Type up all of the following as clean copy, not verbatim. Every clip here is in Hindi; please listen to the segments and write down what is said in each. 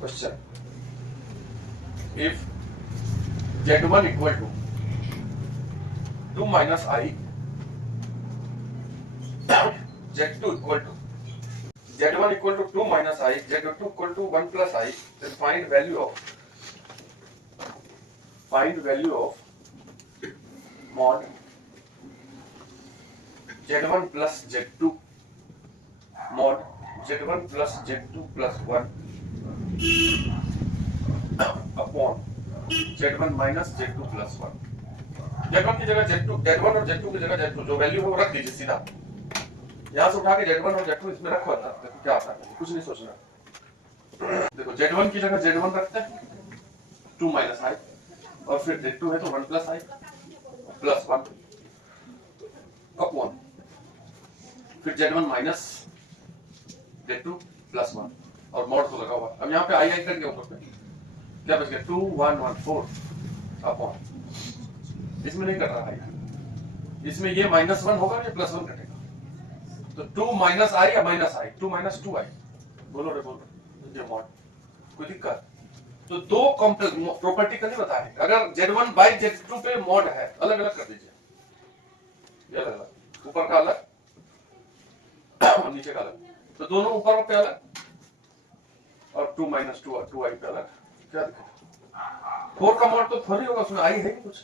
Question, if z1 equal to 2 minus I, z2 equal to z1 equal to 2 minus I, z2 equal to 1 plus I, then find value of mod z1 plus z2 mod z1 plus z2 plus 1 upon z1 minus z2 plus 1। z1 की जगह z1 और z2 की जगह z2 जो वैल्यू है वो रख दीजिए सीधा, यहां से उठा के z1 और z2 इसमें रखो, देखो क्या आता है, कुछ नहीं सोचना। देखो z1 की जगह z1 रखते हैं 2 minus I, और फिर z2 है तो 1 plus I plus 1 अपॉन फिर z1 माइनस z2 प्लस 1 और मॉड तो लगा हुआ। अब यहाँ पे आई कट गया ऊपर पे, क्या बच गया 2 1 1 4 अपॉन, इसमें नहीं कट रहा है, इसमें ये -1 होगा, ये +1 कटेगा, तो 2 minus I या माइनस I, 2 minus 2I, बोलो रे बोलो, ये मॉड, कोई दिक्कत? तो दो कॉम्प्लेक्स प्रॉपर्टी का नहीं बताया, अगर z1 by z2 पे मॉड है, अलग अलग कर दीजिए, ये अलग अलग, ऊपर का अलग और नीचे का अलग, तो दोनों ऊपर पे अलग और 2 minus 2I पे अलग, क्या दिक्कत? 4 का मॉड तो 4 ही होगा, उसमें I है कि कुछ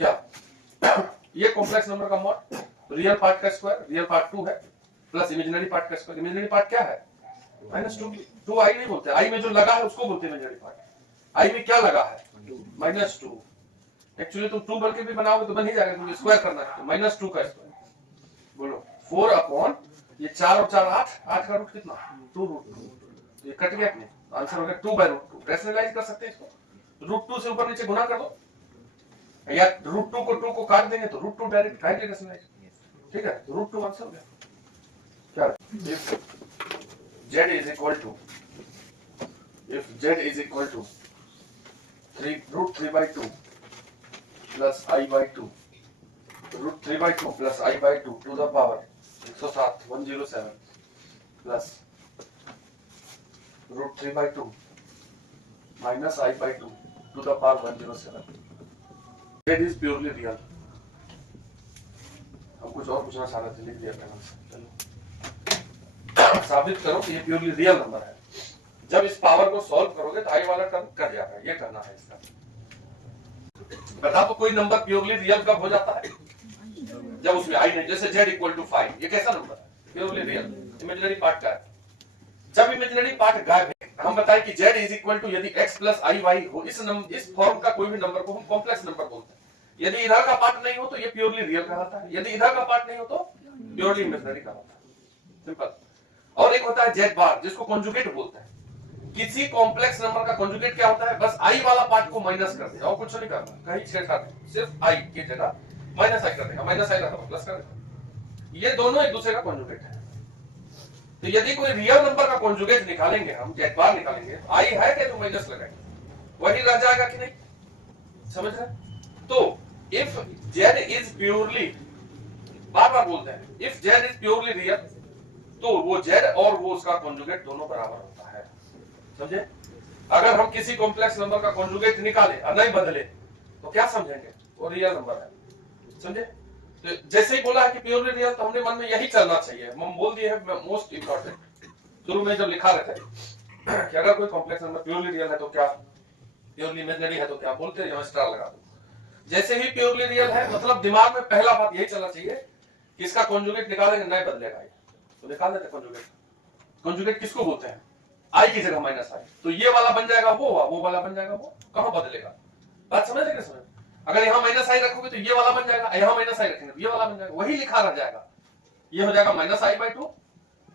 क्या? ये कॉम्प्लेक्स नंबर का मॉड, रियल पार्ट का स्क्वायर, रियल पार्ट 2 है प्लस इमेजिनरी पार्ट का स्क्वायर, इमेजिनरी पार्ट क्या है -2 I नहीं बोलते, I में जो लगा है उसको बोलते हैं इमेजिनरी पार्ट। I में क्या लगा है -2, एक्चुअली तुम 2 बोल के भी बनाओगे तो बन ही जाएगा, तुमको स्क्वायर करना है तो -2 का स्क्वायर, बोलो 4 अपॉन ये 4 और 4 8, 8 का रूट कितना 2√2, ये कट गया कि आंसर हो गया 2/√2। रैशनलाइज कर सकते हैं इसको, √2 से ऊपर नीचे गुना कर दो, या √2 को 2 को काट देंगे तो √2 डायरेक्ट काट के रैशनलाइज, ठीक है, तो √2 आंसर हो गया। क्या if z is equal to 3√3/2 plus I/2 √3/2 plus I/2 to the power 107 plus √3/2 minus I/2 to the power 107, z is purely real। हम कुछ और पूछना चाह रहे थे, लिख दिया मैंने, चलो साबित करो कि ये प्योरली रियल नंबर है। जब इस पावर को सॉल्व करोगे तो आई वाला टर्म कट जाएगा, ये करना है इसका। बता तो कोई नंबर प्योरली रियल कब हो जाता है, जब उसमें आई नहीं, जैसे z इक्वल टू 5, ये कैसा नंबर है, प्योरली रियल, इमेजिनरी पार्ट का है। जब इमेजिनरी पार्ट गायब है, हम बताएं कि z इज इक्वल टू यदि x प्लस आई वाई हो, इस फॉर्म का कोई भी नंबर को हम कॉम्प्लेक्स नंबर बोलते हैं। यदि इधर का पार्ट नहीं हो तो ये प्योरली रियल कहलाता है, यदि इधर का पार्ट नहीं हो तो प्योरली इमेजिनरी कहलाता है, सिंपल। और एक होता है z बार, जिसको कॉन्जुगेट बोलते हैं। किसी कॉम्प्लेक्स नंबर का कॉन्जुगेट क्या होता है, बस i वाला पार्ट को माइनस कर देगा और कुछ नहीं करना, कहीं छेड़छाड़ नहीं, सिर्फ i की जगह माइनस i कर देगा, माइनस i लगा प्लस कर देगा, ये दोनों एक दूसरे का कॉन्जुगेट है। तो यदि कोई रियल नंबर का कॉन्जुगेट निकालेंगे, हम z बार निकालेंगे, तो i है क्या तो माइनस लगाएंगे, वही रह जाएगा कि नहीं, समझ रहे? तो इफ z इज प्योरली, बार बार बोलते हैं, if z is purely real, तो वो z और वो उसका कॉन्जुगेट दोनों बराबर होता है, समझे? अगर हम किसी कॉम्प्लेक्स नंबर का कॉन्जुगेट निकाले और नहीं बदले तो क्या समझेंगे, वो रियल नंबर है, समझे? तो जैसे ही बोला है कि प्योरली रियल, तो हमने मन में यही चलना चाहिए, हम बोल दिए हैं मोस्ट इंपॉर्टेंट शुरू में जब लिखा रहता है कि अगर कोई कॉम्प्लेक्स नंबर प्योरली रियल है तो क्या, प्योरली इमेजिनरी है तो क्या, बोलते हैं स्टार लगा दो। जैसे ही प्योरली रियल है, मतलब दिमाग में पहला बात यही चलना चाहिए कि इसका कॉन्जुगेट निकालेंगे नहीं बदलेगा, तो निकाल देते कॉन्जुगेट। कॉन्जुगेट किसको बोलते हैं, आई की जगह माइनस आई, तो ये वाला बन जाएगा वो वाला बन जाएगा वो, कहां बदलेगा, बात समझ रहे? समझ, अगर यहां माइनस आई रखोगे तो ये वाला बन जाएगा, यहां माइनस आई रखेंगे तो ये वाला बन जाएगा, वही लिखा रह जाएगा, ये हो जाएगा -i/2,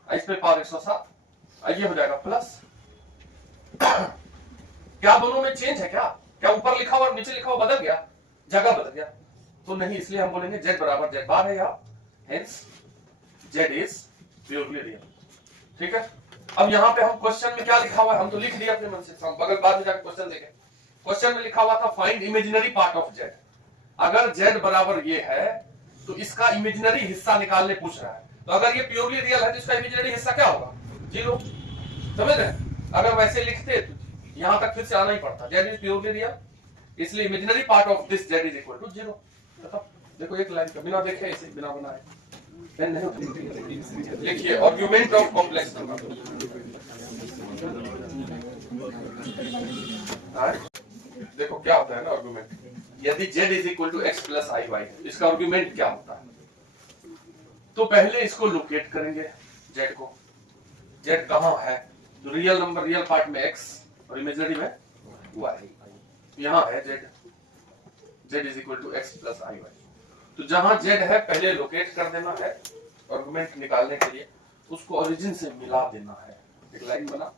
इस पे पावर 107, ये हो जाएगा प्लस। क्या दोनों में चेंज है क्या ऊपर लिखा हुआ और नीचे लिखा हुआ बदल गया, जगह बदल गया? तो नहीं, इसलिए हम बोलेंगे z बराबर z बार है यहाँ, hence z is purely real, ठीक है? अब यहाँ पे हम क्वेश्चन में क्या लिखा हुआ है, हम तो लिख दिया अपने मन से, हम बगल बाद में जाकर क्वेश्चन देखें। क्वेश्चन में लिखा हुआ था find imaginary part of z। अगर z बराबर ये है तो इसका इमेजिनरी हिस्सा निकालने पूछ रहा है, तो अगर ये प्योरली रियल है तो इसका इमेजिनरी हिस्सा क्या होगा, 0, समझ रहे? अगर वैसे लिखते यहां तक फिर से आना ही पड़ता, जेड इज प्योरली रियल, इसलिए imaginary part of this Z is equal to 0। बताओ, देखो एक लाइन का बिना देखे ऐसे बिना बनाए पेन नहीं होता। लिखिए आर्गुमेंट ऑफ कॉम्प्लेक्स नंबर। देखो क्या होता है ना आर्गुमेंट, यदि z is equal to X plus I Y, इसका आर्गुमेंट क्या होता है? तो पहले इसको लोकेट करेंगे z को, z कहां है? तो रियल नंबर, रियल पार्ट में x और इमेजिनरी में y, यहां है z is equal to X plus I Y. तो जहां z है पहले लोकेट कर देना है, आर्गुमेंट निकालने के लिए उसको ओरिजिन से मिला देना है। एक लाइन बना,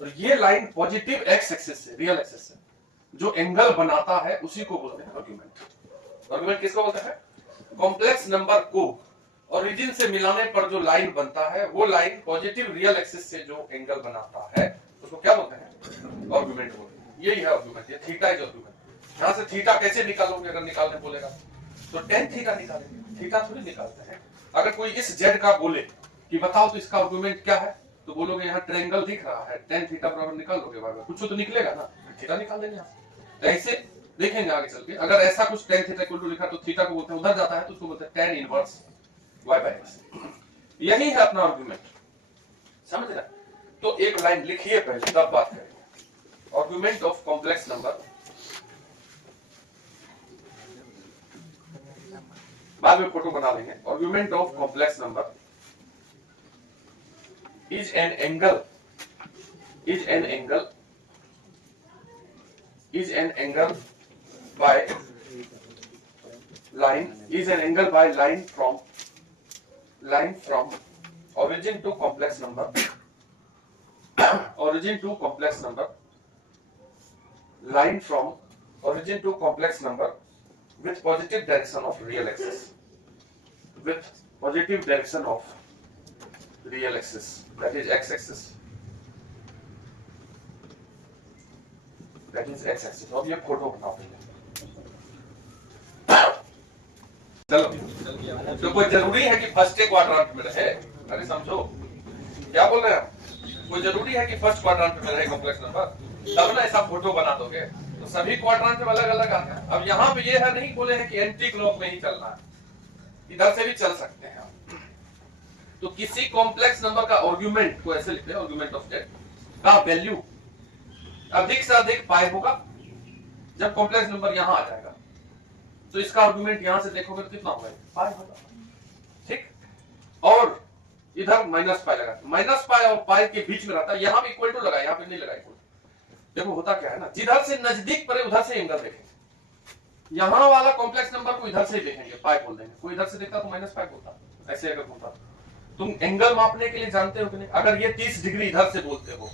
और ये लाइन पॉजिटिव एक्स एक्सिस से, रियल एक्सिस से जो एंगल बनाता है उसी को बोलते हैं आर्गुमेंट। आर्गुमेंट किसको बोलते हैं? कॉम्प्लेक्स नंबर को ओरिजिन से मिलाने पर जो लाइन बनता है, वो लाइन पॉजिटिव रियल एक्सिस से जो एंगल बनाता है उसको क्या बोलते हैं? आर्गुमेंट बोलते हैं। यही है आर्गुमेंट, ये थीटा इज आर्गुमेंट। यहां से थीटा कैसे निकालोगे? अगर निकालने बोलेगा तो tan थीटा निकालेंगे, थीटा थोड़ी निकालते हैं। अगर कोई इस z का बोले कि बताओ तो इसका आर्गुमेंट क्या है, तो बोलोगे यहाँ ट्रायंगल दिख रहा है, tan थीटा बराबर निकाल लोगे, बार कुछ तो निकलेगा ना, थीटा निकाल देंगे। ऐसे देखेंगे आगे चल के, अगर ऐसा कुछ tan थीटा इक्वल टू लिखा तो थीटा को बोलते हैं, उधर जाता है तो उसको बोलते हैं tan inverse y by x। यही है अपना आर्गुमेंट, समझ रहे? तो एक लाइन लिखिए पहले, तब बात करेंगे। आर्गुमेंट ऑफ कॉम्प्लेक्स नंबर, बाद में फोटो बना लेंगे। Argument of complex number is an angle by line from origin to complex number line from origin to complex number with positive direction of real axis, that is x axis, अब ये फोटो बनाओ। चलो, तो कोई जरूरी है कि फर्स्ट क्वाड्रेंट में रहे? अरे समझो क्या बोल रहे हैं हम, कोई जरूरी है कि फर्स्ट क्वाड्रेंट में रहे कॉम्प्लेक्स नंबर, तब ना ऐसा फोटो बना दोगे। तो सभी क्वाड्रेंट में अलग अलग आते हैं। अब यहाँ पे ये है नहीं बोले हैं कि एंटी क्लॉक में ही चलना है, इधर से भी चल सकते हैं। तो किसी कॉम्प्लेक्स नंबर का आर्गुमेंट को ऐसे लिखते हैं, आर्गुमेंट ऑफ z का वैल्यू अधिक से अधिक पाई होगा। जब कॉम्प्लेक्स नंबर यहां आ जाएगा तो इसका आर्गुमेंट यहां से देखोगे तो कितना होगा? पाई होगा, ठीक। और इधर माइनस पाई लगा, माइनस पाई और पाई के बीच में रहता है, यहां भी इक्वल टू लगा, यहां पे नहीं लगा इक्वल। देखो होता क्या है ना, जिधर से नजदीक पड़े उधर से एंगल देखेंगे। यहां वाला कॉम्प्लेक्स नंबर को इधर से देखेंगे, पाई बोल देंगे। कोई इधर से देखता तो माइनस पाई बोलता, ऐसे अगर बोलता। तुम एंगल मापने के लिए जानते हो कि नहीं? अगर ये 30 डिग्री इधर से बोलते हो,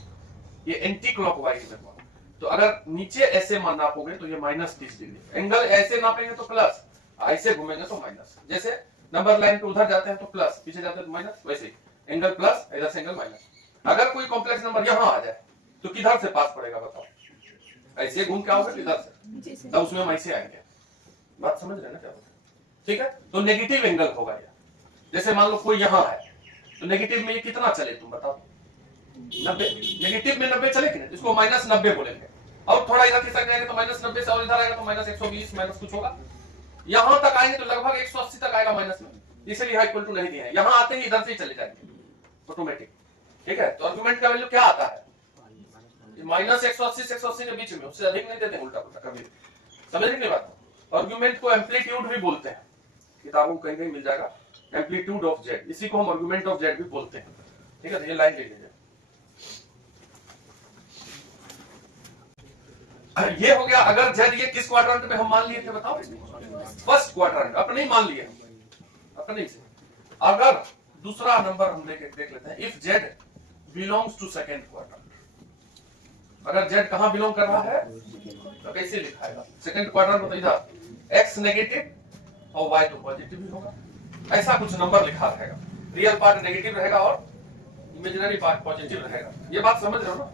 ये एंटी क्लॉकवाइज में हुआ, तो अगर नीचे ऐसे नापोगे तो ये माइनस 30 डिग्री। एंगल ऐसे नापेंगे तो प्लस, ऐसे घूमेंगे तो माइनस। जैसे नंबर लाइन पे उधर जाते हैं तो प्लस, पीछे जाते हैं तो माइनस, वैसे एंगल प्लस, इधर से एंगल माइनस। अगर कोई कॉम्प्लेक्स नंबर यहां आ जाए तो किधर से पास पड़ेगा बताओ? ऐसे घूम के आओगे इधर से, तब उसमें हम ऐसे आएंगे। बात समझ रहे ना क्या? ठीक है, तो नेगेटिव एंगल होगा ये। जैसे मान लो कोई यहां है तो नेगेटिव में ये कितना चले तुम बताओ? 90। नेगेटिव में 90 चले कि नहीं? इसको माइनस 90 बोलेंगे। और थोड़ा इधर खिसक जाएंगे तो माइनस 90 से, और इधर आएगा तो माइनस 120 माइनस कुछ होगा। यहां तक आएंगे तो लगभग 180 तक आएगा माइनस में, इसलिए यहां इक्वल टू नहीं दिया है। यहां आते ही इधर से ही चले जाएंगे ऑटोमेटिक, ठीक है। तो आर्गुमेंट का वैल्यू क्या आता है? माइनस 180 से 180 के बीच में, उससे अधिक नहीं देते उल्टा पुल्टा कभी। समझ रहे बात? आर्गुमेंट को एम्पलीट्यूड भी बोलते हैं, किताबों कहीं कहीं मिल जाएगा, एम्पलीट्यूड ऑफ जेड। इसी को हम आर्गुमेंट ऑफ जेड भी बोलते हैं, ठीक है। तो ये लाइन ले लीजिए। ये हो गया। अगर जेड ये किस क्वाड्रेंट में हम मान लिए थे बताओ? फर्स्ट क्वाड्रेंट, अपने ही मान लिए, अपने ही से। अगर दूसरा नंबर हम देख लेते हैं, if Z belongs to second quadrant. अगर जेड कहां बिलोंग कर रहा है तो कैसे लिखाएगा? सेकंड क्वाड्रेंट में तो इधर एक्स नेगेटिव और वाई तो पॉजिटिव ही होगा। ऐसा कुछ नंबर लिखा रहेगा, रियल पार्ट नेगेटिव रहेगा और इमेजिनरी पार्ट पॉजिटिव रहेगा। ये बात समझ रहे हो ना?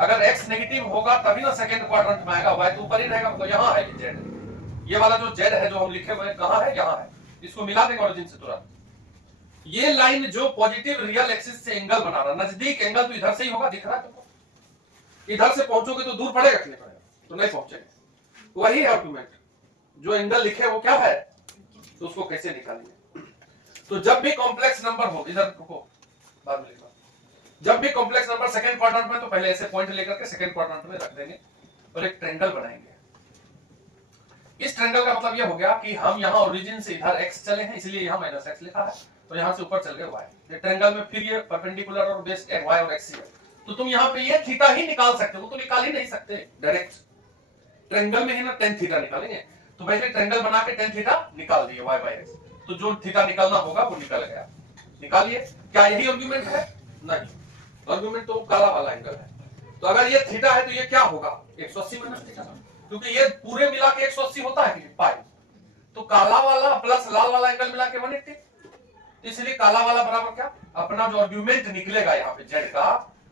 अगर x नेगेटिव होगा तभी ना सेकंड क्वाड्रेंट में आएगा, y तो ऊपर ही रहेगा। तो यहाँ है z, ये वाला जो z है जो हम लिखे हुए कहाँ है? यहाँ है। इसको मिला देंगे ओरिजिन से तुरंत। ये लाइन जो पॉजिटिव रियल एक्सिस से एंगल बना रहा, नजदीक एंगल तो इधर से ही होगा, दिख रहा है तुमको? इधर से पहुंचोगे तो दूर पड़ेगा कि नहीं पड़ेगा, तो नहीं पहुंचेंगे। वही आर्गुमेंट जो एंगल लिखे वो क्या है, तो उसको कैसे निकालेंगे। तो जब भी कॉम्प्लेक्स नंबर हो, इधर रुको बाद में लिखना, जब भी कॉम्प्लेक्स नंबर सेकंड क्वाड्रेंट में, तो पहले ऐसे पॉइंट लेकर के सेकंड क्वाड्रेंट में रख देंगे और एक ट्रायंगल बनाएंगे। इस ट्रायंगल का मतलब यह हो गया कि हम यहाँ ओरिजिन से इधर x चले हैं, इसलिए यहाँ माइनस x लिखा है, तो यहाँ से ऊपर चल गए y। ये ट्रायंगल में फिर ये परपेंडिकुलर और बेस y और x है, तो तुम यहाँ पे ये थीटा ही निकाल सकते हो, तो निकाल ही नहीं सकते डायरेक्ट। ट्रायंगल में ही ना tan थीटा निकालेंगे, तो पहले ट्रायंगल बना के tan थीटा निकाल दिए y बाय x, तो जो थीटा निकालना होगा वो निकल गया। निकालिए, क्या यही आर्गुमेंट है? नहीं, आर्गुमेंट तो काला वाला एंगल है। तो अगर ये थीटा है तो ये क्या होगा, 180 माइनस थीटा, क्योंकि ये पूरे मिला के 180 होता है कि पाई, तो काला वाला प्लस लाल वाला एंगल मिला के 180, इसलिए काला वाला बराबर क्या, अपना जो आर्गुमेंट निकलेगा यहाँ पे जेड का,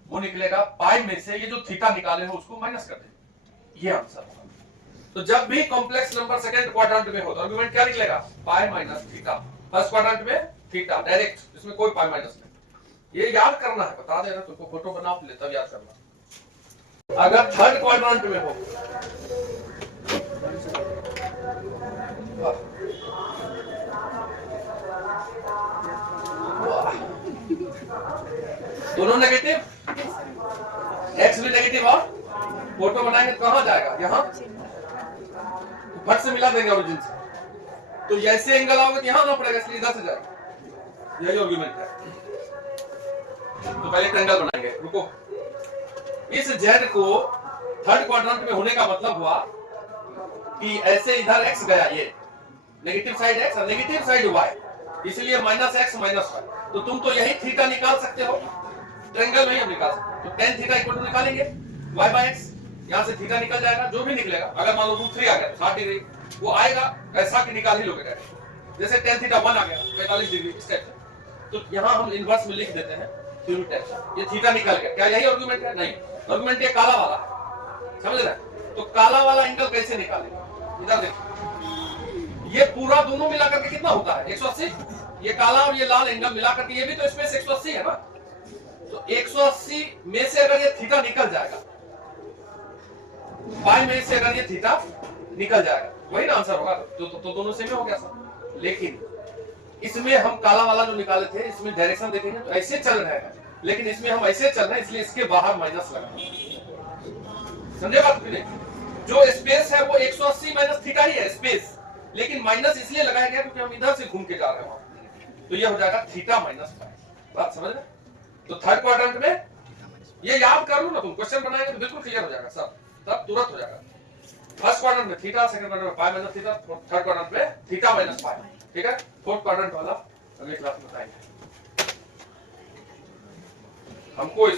वो निकलेगा पाई में से ये जो थीटा निकाले हो उसको माइनस कर देंगे, ये आंसर होगा। तो जब भी कॉम्प्लेक्स नंबर सेकंड क्वाड्रेंट में हो तो आर्गुमेंट क्या निकलेगा, pi minus theta. First quadrant में थीटा डायरेक्ट, इसमें कोई पाई माइनस नहीं। ये याद करना है, बता दे रहा तुमको, फोटो बना ले तब याद करना। अगर थर्ड क्वाड्रेंट में हो, दोनों नेगेटिव, एक्स भी नेगेटिव, और फोटो बनाएंगे तो कहां जाएगा, यहां, तो फट से मिला देंगे ओरिजिन से, तो ऐसे एंगल आओगे तो यहां आना पड़ेगा, इसलिए इधर से जाएगा। यही आर्गुमेंट है। तो पहले ट्रायंगल बनाएंगे, रुको। इस जेड को थर्ड क्वाड्रेंट में होने का मतलब हुआ कि ऐसे इधर x गया, ये नेगेटिव साइड x और नेगेटिव साइड y, इसलिए माइनस x माइनस y। तो तुम तो यही थीटा निकाल सकते हो, ट्रायंगल में ही हम निकाल सकते हो। तो tan थीटा इक्वल टू निकालेंगे y बाय x, यहां से थीटा निकल जाएगा, जो भी निकलेगा। अगर मान लो √3 आ गया तो 60 डिग्री वो आएगा, ऐसा कि निकाल ही लोगे डायरेक्ट। जैसे tan थीटा 1 आ गया 45 डिग्री इस टाइप से, तो यहां हम इनवर्स में लिख देते हैं थ्रू tan, ये थीटा निकल गया। क्या यही आर्गुमेंट है? नहीं, आर्गुमेंट ये काला वाला है, समझ रहे? तो काला वाला एंगल कैसे निकालेंगे, इधर देखो, ये पूरा दोनों मिलाकर के कितना होता है 180, ये काला और ये लाल एंगल मिलाकर के, ये भी तो स्पेस 180 है ना, तो 180 में से अगर ये थीटा निकल जाएगा, पाई में से अगर ये थीटा निकल जाएगा, वही ना आंसर होगा। तो दोनों सेम हो गया सब। लेकिन इसमें हम काला वाला जो निकाले थे, इसमें डायरेक्शन देखेंगे तो ऐसे चल रहे हैं, लेकिन इसमें हम ऐसे चल रहे हैं, इसलिए इसके बाहर माइनस लगा, समझे बात की नहीं? जो स्पेस है वो 180 माइनस थीटा ही है स्पेस, लेकिन माइनस इसलिए लगाया गया क्योंकि हम इधर से घूम के जा रहे हैं वहां, तो ये हो जाएगा थीटा माइनस पाई। बात समझ रहे? तो थर्ड क्वाड्रेंट में ये याद कर लो ना तुम, क्वेश्चन बनाएंगे तो बिल्कुल क्लियर हो जाएगा सब, तब तुरंत हो जाएगा। फर्स्ट क्वाड्रेंट में थीटा, सेकंड क्वाड्रेंट में pi minus theta, third quadrant में थीटा माइनस पाई, ठीक है? फोर्थ क्वाड्रेंट वाला अगले क्लास में बताएंगे हमको।